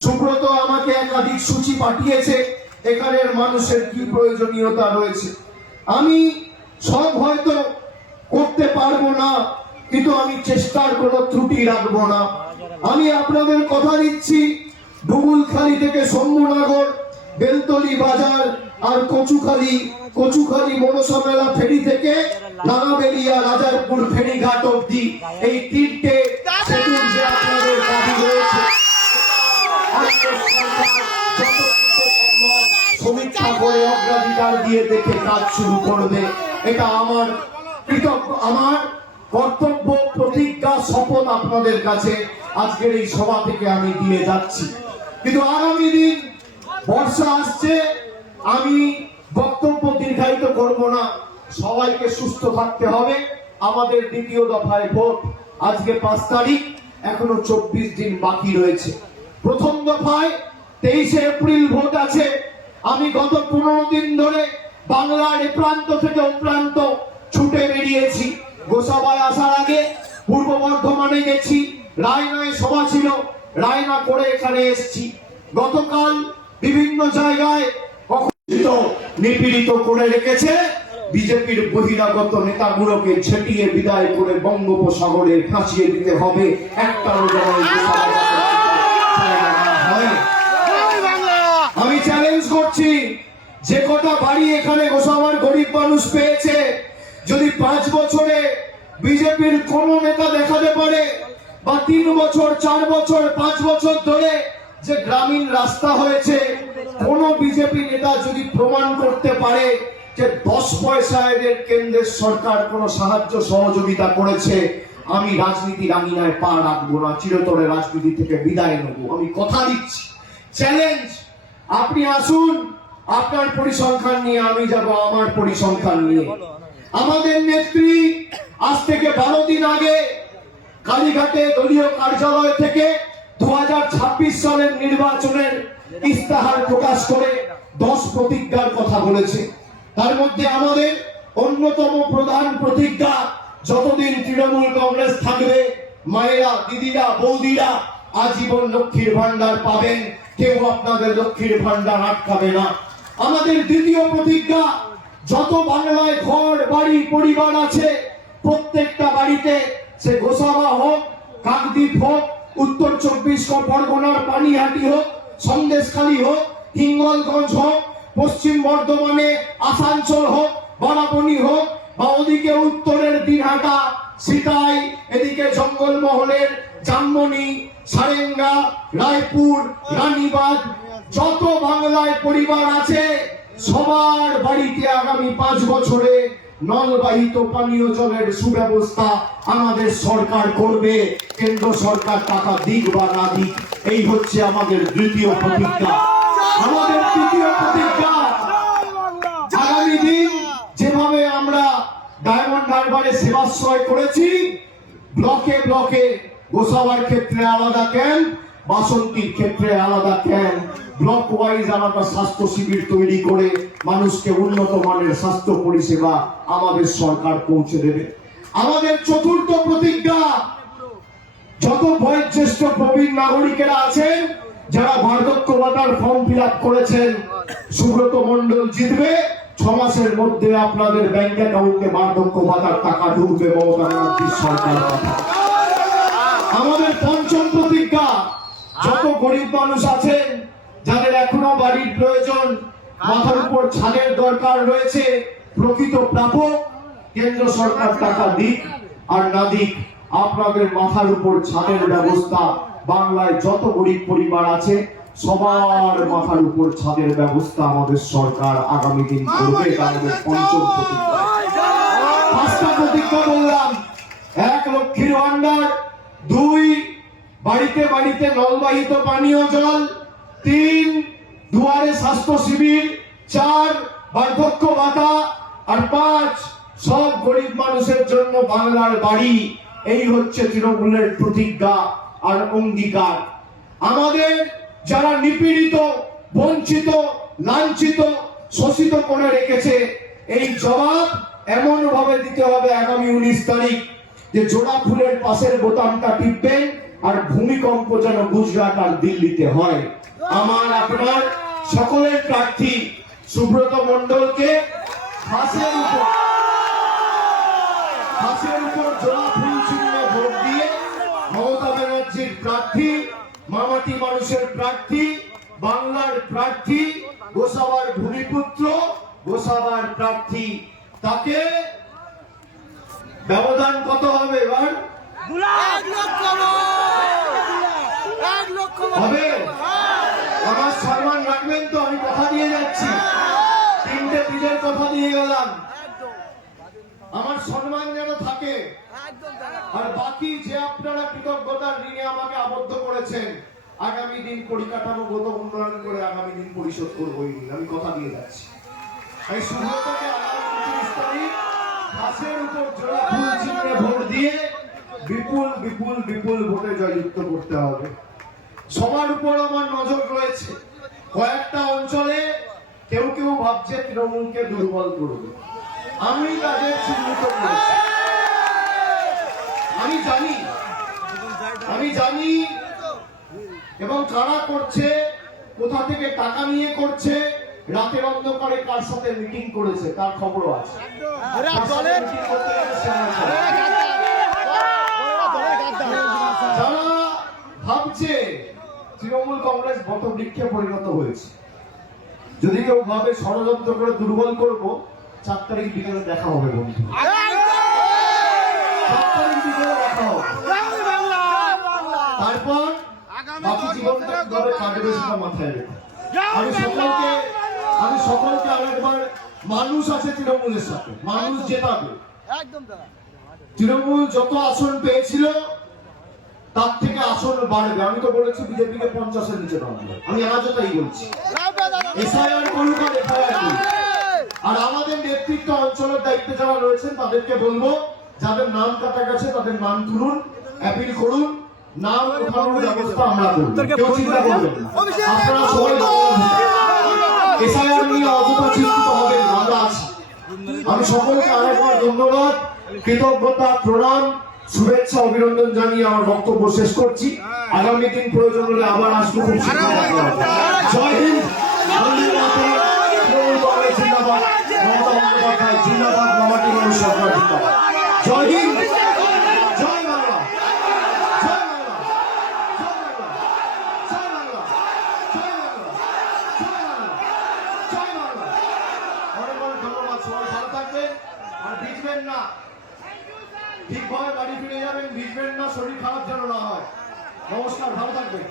সুব্রত আমাকে একাধিক সূচি পাঠিয়েছে, এখানের মানুষের কি প্রয়োজনীয়তা রয়েছে। আমি সব হয়তো করতে পারবো না, কিন্তু আমি চেষ্টার কোনো ত্রুটি রাখবো না। আমি আপনাদের কথা দিচ্ছি, ডুবুলখালি থেকে শম্ভুনগর, বেলতলি বাজার আর কচুখালি মনসা মেলা ফেরি থেকে নানাবেলিয়া রাজারপুর ফেরিঘাট অব্দি এই তিনটে সেতুর যে আপনাদের দাবি রয়েছে, সমীক্ষা করে অগ্রাধিকার দিয়ে দেখে কাজ শুরু করবে। এটা আমার কর্তব্য, প্রতিজ্ঞা, শপথ আপনাদের কাছে আজকের এই সভা থেকে আমি দিয়ে যাচ্ছি। কিন্তু আগামী দিন বর্ষা আসছে, আমি বক্তব্য দীর্ঘায়িত করব না। সবাইকে সুস্থ থাকতে হবে। আমাদের দ্বিতীয় দফায় ভোট, আজকে 5 তারিখ, এখনো 24 দিন বাকি রয়েছে। প্রথম দফায় 23 এপ্রিল ভোট আছে। আমি গত 15 দিন ধরে বাংলার এ প্রান্ত থেকে ও প্রান্ত ছুটে বেরিয়েছি। গোসাবায় আসার আগে পূর্ব বর্ধমানে গেছি, রায়নায় সভা ছিল, রায়না করে এখানে এসেছি। গতকাল বিভিন্ন জায়গায় নিপীড়িত করে রেখেছে বিজেপির বহিরাগত নেতাগুলোকে ছেটিয়ে বিদায় করে বঙ্গোপসাগরে ফাঁসিয়ে দিতে হবে। আমি চ্যালেঞ্জ করছি, যে কটা বাড়ি এখানে গোসাবার গরিব মানুষ পেয়েছে, যদি 5 বছরে বিজেপির কোন নেতা দেখাতে পারে, বা 3 বছর, 4 বছর, 5 বছর ধরে যে গ্রামীণ রাস্তা হয়েছে, কোন বিজেপি নেতা যদি প্রমাণ করতে পারে যে 10 পয়সা এদের কেন্দ্রের সরকার কোন সাহায্য সহযোগিতা করেছে, আমি রাজনীতির আঙিনায় পা রাখবো না, চিরতরে রাজনীতি থেকে বিদায় নেব। আমি কথা দিচ্ছি, চ্যালেঞ্জ। আপনি আসুন আপনার পরিসংখ্যান নিয়ে, আমি যাব আমার পরিসংখ্যান নিয়ে। আমাদের নেত্রী আজ থেকে 12 দিন আগে কালীঘাটে দলীয় কার্যালয় থেকে 2026 সালের নির্বাচনের ইস্তাহার প্রকাশ করে 10 প্রতিজ্ঞার কথা বলেছে। তার মধ্যে আমাদের অন্যতম প্রধান প্রতিজ্ঞা, যতদিন তৃণমূল কংগ্রেস থাকবে, মায়েরা, দিদিরা, বৌদিরা আজীবন লক্ষ্মীর ভান্ডার পাবেন, কেউ আপনাদের লক্ষ্মীর ভান্ডার আটকাবে না। আমাদের দ্বিতীয় প্রতিজ্ঞা, যত বাংলায় ঘর বাড়ি পরিবার আছে, প্রত্যেকটা বাড়িতে, সে গোসাবা হোক, কাকদ্বীপ হোক, উত্তর 24 পরগনার পানিহাটি হোক, সন্দেশখালী হোক, হিঙ্গলগঞ্জ হোক, পশ্চিম বর্ধমানে আসানসোল হোক, বরাবনী হোক, বা ওদিকে উত্তরের দিনহাটা, সিতাই, এদিকে জঙ্গলমহলের জামমনি, সারেঙ্গা, রায়পুর, রানীবাগ, যত বাংলায় পরিবার আছে, সবার বাড়িতে আগামী 5 বছরে নলবাহিত পানীয় জলের সুব্যবস্থা আমাদের সরকার করবে। কেন্দ্র সরকার টাকা দিক বা না দিক, এই হচ্ছে আমাদের দ্বিতীয় প্রতিজ্ঞা। আমাদের তৃতীয় প্রতিজ্ঞা, আগামী দিন যেভাবে আমরা ডায়মন্ড হারবারে সেবাশ্রয় করেছি, ব্লকে ব্লকে, গোসাবার ক্ষেত্রে আলাদা ক্যাম্প, বাসন্তীর ক্ষেত্রে আলাদা ক্যাম্প, ব্লক ওয়াইজ আলাদা স্বাস্থ্য শিবির তৈরি করে মানুষকে উন্নত মানের স্বাস্থ্য পরিষেবা আমাদের সরকার পৌঁছে দেবে। আমাদের চতুর্থ প্রতিজ্ঞা, যত বয়োজ্যেষ্ঠ প্রবীণ নাগরিকেরা আছেন, যারা বার্ধক্য ভাতার ফর্ম ফিল আপ করেছেন, সুব্রত মণ্ডল জিতবে, 6 মাসের মধ্যে আপনাদের ব্যাংক অ্যাকাউন্টে বার্ধক্য ভাতার টাকা ঢুকবে মমতা ব্যানার্জির সরকার। আমাদের পঞ্চম প্রতিজ্ঞা, যত গরিব মানুষ আছেন, যাদের এখনো বাড়ির প্রয়োজন, মাথার উপর ছাদের দরকার রয়েছে, প্রকৃত প্রাপক, কেন্দ্র সরকার টাকা দিক আর না দিক, আপনাদের মাথার উপর ছাদের ব্যবস্থা, বাংলায় যত গরিব পরিবার আছে সবার মাথার উপর ছাদের ব্যবস্থা আমাদের সরকার আগামী দিন করবে। আমাদের পঞ্চম প্রতিজ্ঞা। 5টা প্রতিজ্ঞা বললাম, 1 লক্ষ্মীর ভান্ডার, 2 বাড়িতে বাড়িতে নলবাহিত পানীয় জল, 3 দুয়ারে স্বাস্থ্য শিবির, 4 বার্ধক্য ভাতা, আর 5 সব গরিব মানুষের জন্য বাংলার বাড়ি। এই হচ্ছে তৃণমূলের প্রতিজ্ঞা আর অঙ্গীকার। আমাদের যারা নিপীড়িত, বঞ্চিত, লাঞ্ছিত, শোষিত করে রেখেছে, এই জবাব এমন ভাবে দিতে হবে আগামী 19 তারিখ, যে জোড়া ফুলের পাশের বোতামটা টিপবেন, আর ভূমিকম্প যেন গুজরাট আর দিল্লিতে হয়। আমার আপনার সকলের প্রার্থী সুব্রত মণ্ডলকে হাসের উপর জোড়া ফুল চিহ্নে ভোট দিয়ে মমতা ব্যানার্জির প্রার্থী, মামাটি মানুষের প্রার্থী, বাংলার প্রার্থী, গোসাবার ভূমিপুত্র, গোসাবার প্রার্থী, তাকে ব্যবধান কত হবে এবার? 1 লক্ষ হবে? আমার সম্মান রাখবেন তো? আমি কথা দিয়ে যাচ্ছি, 3টে দিনের কথা দিয়ে গেলাম, আমার সম্মান যেন থাকে। আর বাকি যে আপনারা কৃতজ্ঞতার ঋণে আমাকে আবদ্ধ করেছেন, আগামী দিন পরিকাঠামোগত উন্নয়ন করে আগামী দিন পরিশোধ করবো, আমি কথা দিয়ে যাচ্ছি। এই সুব্রতকে আগামী 29 তারিখ হাসের উপর জোড়া ফুল চিহ্নে ভোট দিয়ে বিপুল বিপুল বিপুল ভোটে জয়যুক্ত করতে হবে। সবার উপর আমার নজর রয়েছে। কয়েকটা অঞ্চলে কেউ কেউ ভাবছে তৃণমূলকে দুর্বল করবে, আমি তাদের চিহ্নিত করেছি। আমি জানি এবং কারা করছে, কোথা থেকে টাকা নিয়ে করছে, রাতের অন্ধকারে কার সাথে মিটিং করেছে তার খবরও আছে। যারা ভাবছে তৃণমূল কংগ্রেস বটবৃক্ষে পরিণত হয়েছে, যদি কেউ ভাবে ষড়যন্ত্র করে দুর্বল করব, 4 তারিখ বিকেলে দেখা হবে বন্ধু, 4 তারিখ বিকেলে দেখা হবে। তারপর বাকি জীবনটা কিভাবে কাটবে সেটা মাথায় রেখে আমি সকলকে আরেকবার, মানুষ আছে তৃণমূলের সাথে, মানুষ জেতাবে। তৃণমূল যত আসন পেয়েছিল তার থেকে আসন বাড়বে। আমি তো বলেছি বিজেপিকে 50-এর নিচে নামবে, আমি আজও তাই বলছি। এসআইআর করুক আর এফআইআর করুক। আর আমাদের নেতৃত্ব অঞ্চলের দায়িত্বে যারা রয়েছেন তাদেরকে বলবো, যাদের নাম কাটা গেছে তাদের নাম তুলুন, অ্যাপিল করুন, নাম ওঠানোর ব্যবস্থা আমরা করব, কেউ চিন্তা করবেন না। আপনারা সবাই এসআইআর নিয়ে অযথা চিন্তিত হবেন, আমরা আছি। আমি সকলকে আরেকবার ধন্যবাদ, কৃতজ্ঞতা, প্রণাম, শুভেচ্ছা, অভিনন্দন জানিয়ে আমার বক্তব্য শেষ করছি। আগামী দিন প্রয়োজন হলে আবার আসবো, খুব শীঘ্রই দেখা হবে। জয় হিন্দ, তৃণমূল কংগ্রেস জিন্দাবাদ, মমতা বন্দ্যোপাধ্যায় জিন্দাবাদ, মামাটি মানুষ সরকার জিন্দাবাদ। জয় হিন্দ, জয় বাংলা, জয় বাংলা, জয় বাংলা, জয় বাংলা, জয় বাংলা, জয় বাংলা, জয় বাংলা। অনেক অনেক ধন্যবাদ, সবাই ভালো থাকবেন আর ভিজবেন না, ঠিকভাবে বাড়ি ফিরে যাবেন, ভিজবেন না, শরীর খারাপ যেন না হয়। নমস্কার, ভালো থাকবেন।